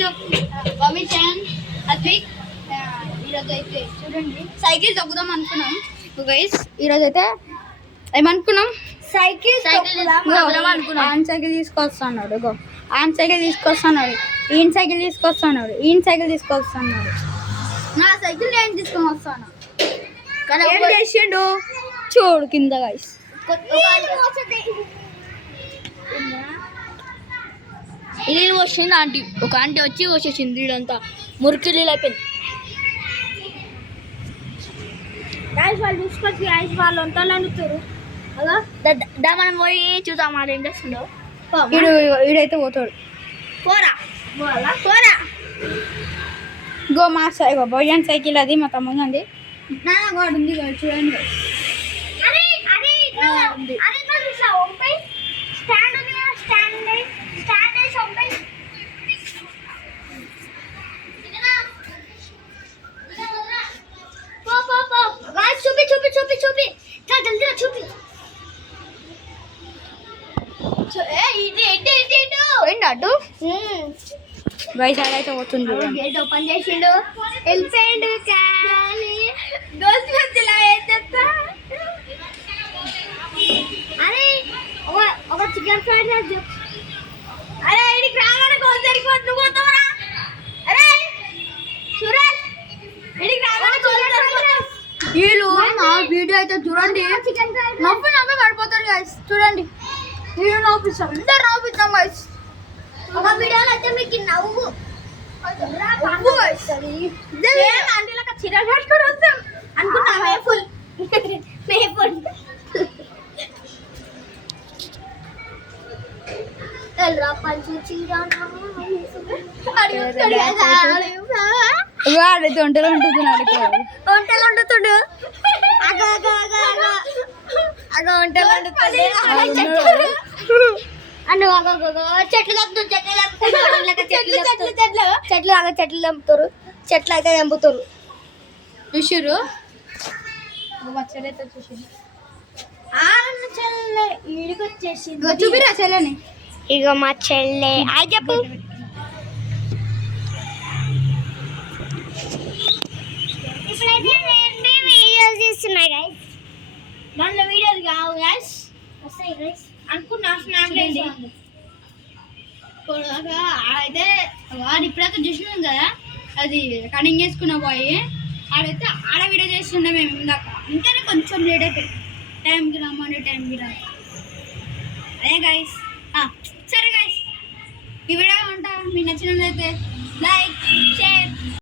Next permission Advik ఈరోజు అయితే చూడండి సైకిల్ తొక్కుదాం అనుకున్నాం గైస్. ఈరోజు అయితే ఏమనుకున్నాం సైకిల్ ఆన్ సైకిల్ తీసుకొస్తున్నాడు. ఇగో ఆన్ సైకిల్ తీసుకొస్తున్నాడు, ఈయన సైకిల్ తీసుకొస్తున్నాడు, ఈయన సైకిల్ తీసుకొస్తున్నాడు. నా సైకిల్ నేను తీసుకొని వస్తాను కానీ ఏం చేసిండు చూడు కింద గైస్. నీళ్ళు వచ్చింది ఆంటీ, ఒక ఆంటీ వచ్చి వచ్చేసింది. నీళ్ళంతా మురికి నీళ్ళు అయిపోయింది. వాళ్ళు చూసుకొచ్చి వాళ్ళు వంటలు అనుతారు దా మనం పోయి చూద్దాం మాట ఏం చేస్తుండో. ఈడైతే పోతాడు. పోరా పోరా గో మా భోజన సైకిల్ అది మా తమ్ముడు అండి. నాన్నగాడు ఉంది చూడండి. చూపి చూపి చూపి చూపి జల్దీరా చూపి. అటు వైజాగ్ అయితే పోతుంది. గేట్ ఓపెన్ చేసిండు వెళ్ళిపోయిండు. అరే ఒక చికెన్ ఫ్రైడ్ రైస్ చెప్పు. అరే ఇడికి రావడానికి సరిపోతుంది. పోతావరా? అరే సురేష్ ఇడికి రావడానికి వీళ్ళు మా వీడియో అయితే చూడండి. నవ్వి నవ్వి పడిపోతారు గైస్. చూడండి వీడియో నవ్విస్తాం, అందరు నవ్విస్తాం గైస్. ఒక వీడియోలో అయితే మీకు నవ్వు చీర కట్టుకొని వస్తాం అనుకున్నా. మేఫుల్ మేఫుల్ పంచు చీర వాడైతే వంటలు వండుతున్నాడు. వంటలు వండుతుడు అగ వంటలు వండుతుంది. చెట్లు చెట్లు చంపుతారు. చెట్లు అయితే చంపుతారు. చూసారు చెల్లె చూసి ఈడికి వచ్చేసి చూపిరా చెల్లెని. ఇక మా చెల్లె అది చెప్పు. ఇప్పుడైతే వీడియోస్ తీస్తున్నాయి గైస్. దాంట్లో వీడియోలు కావు గైస్, వస్తాయి గైస్ అనుకున్నా. అయితే వాడు ఇప్పుడైతే చూసినాం కదా, అది కటింగ్ చేసుకున్న పోయి ఆడైతే ఆడ వీడియో చేస్తుండే మేము ఇందాక. ఇంకానే కొంచెం లేట్ అయిపోయింది. టైంకి రమ్మండి టైంకి రా. అదే గైస్. సరే గైస్, ఈ వీడియో ఉంటా మీకు నచ్చినట్లయితే లైక్